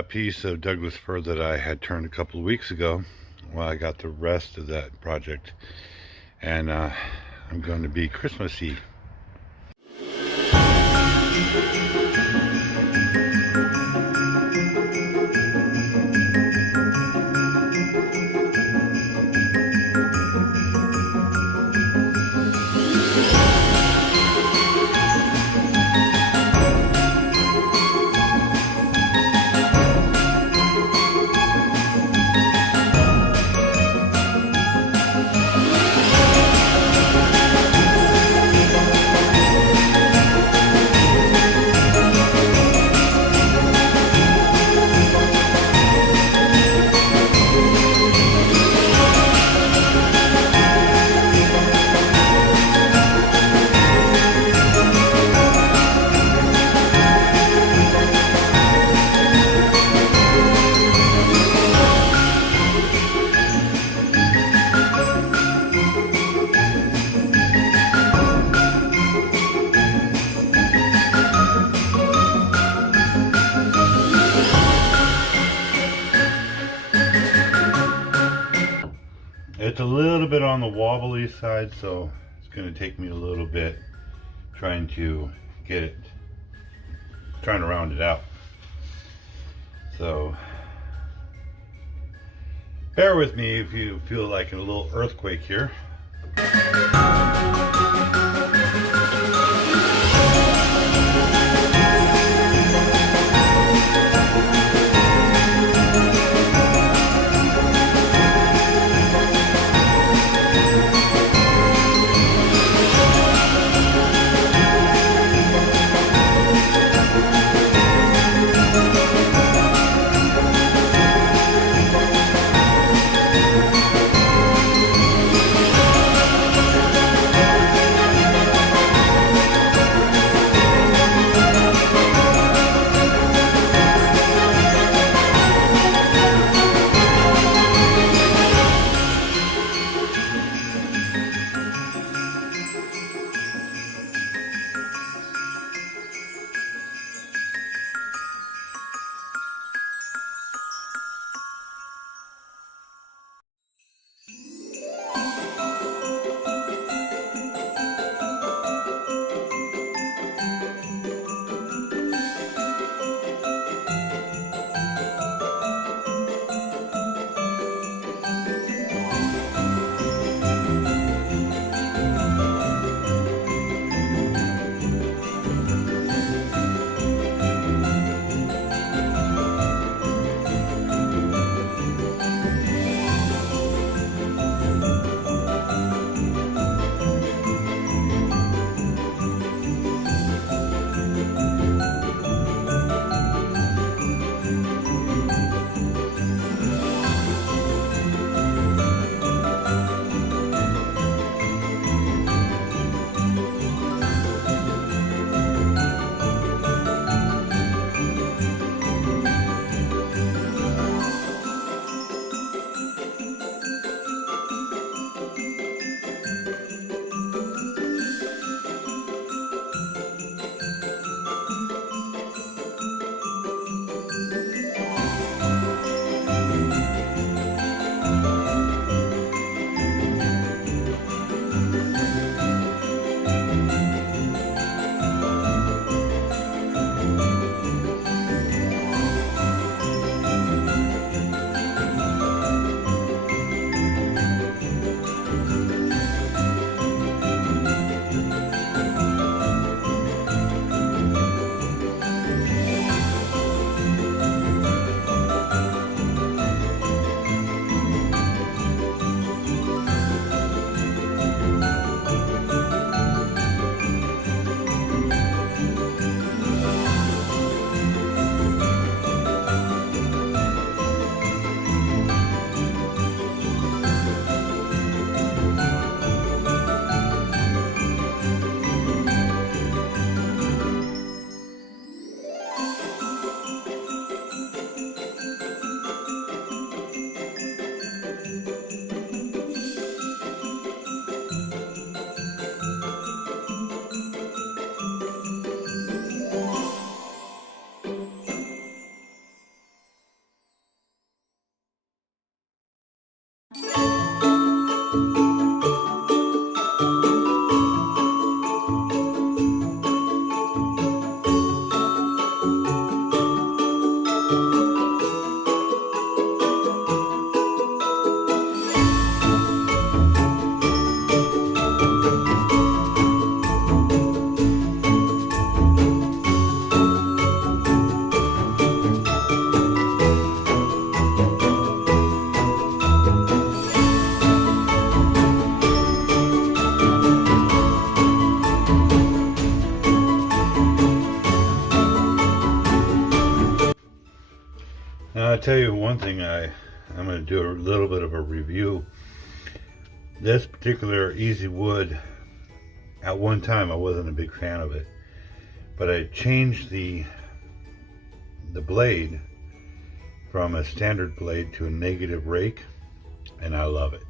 piece of Douglas fir that I had turned a couple of weeks ago. Well, I got the rest of that project, and I'm going to be Christmassy. It's a little bit on the wobbly side, so it's going to take me a little bit trying to round it out. So bear with me if you feel like a little earthquake here. tell you one thing, I'm going to do a little bit of a review. This particular Easy Wood, at one time I wasn't a big fan of it, but I changed the blade from a standard blade to a negative rake, and I love it.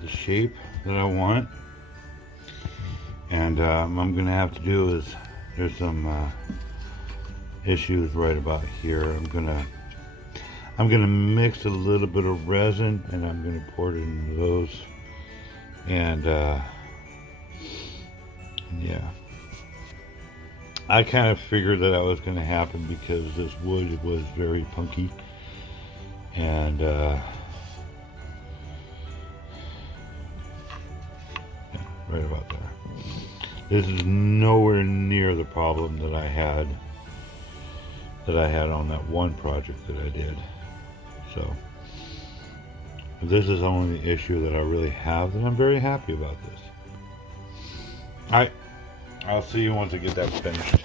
the shape that I want. And what I'm gonna have to do is, there's some issues right about here. I'm gonna mix a little bit of resin and I'm gonna pour it into those. And yeah, I kind of figured that was going to happen because this wood was very punky, and yeah, right about there. This is nowhere near the problem that I had on that one project that I did. So this is only the issue that I really have, and I'm very happy about this. I'll see you once I get that finished.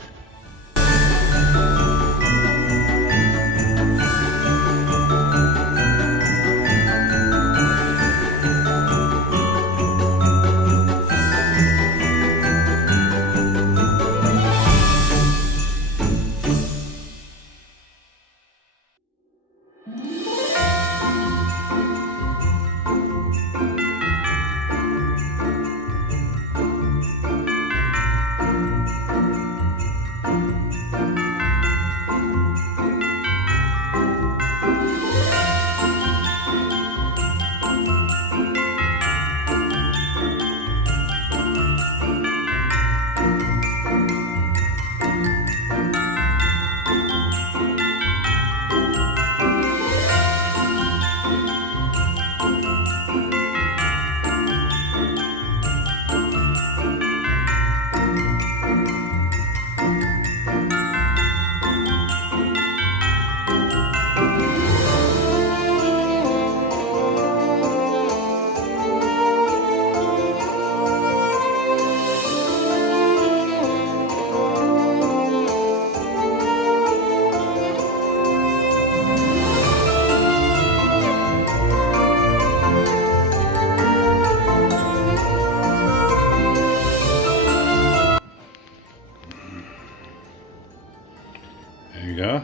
There you go.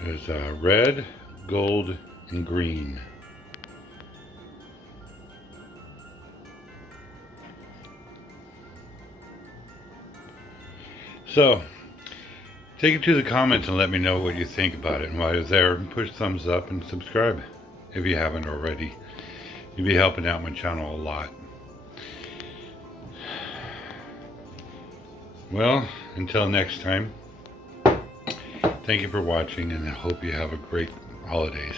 There's red, gold, and green. So, take it to the comments and let me know what you think about it. And while you're there, push thumbs up and subscribe if you haven't already. You'll be helping out my channel a lot. Well, until next time, thank you for watching, and I hope you have a great holidays.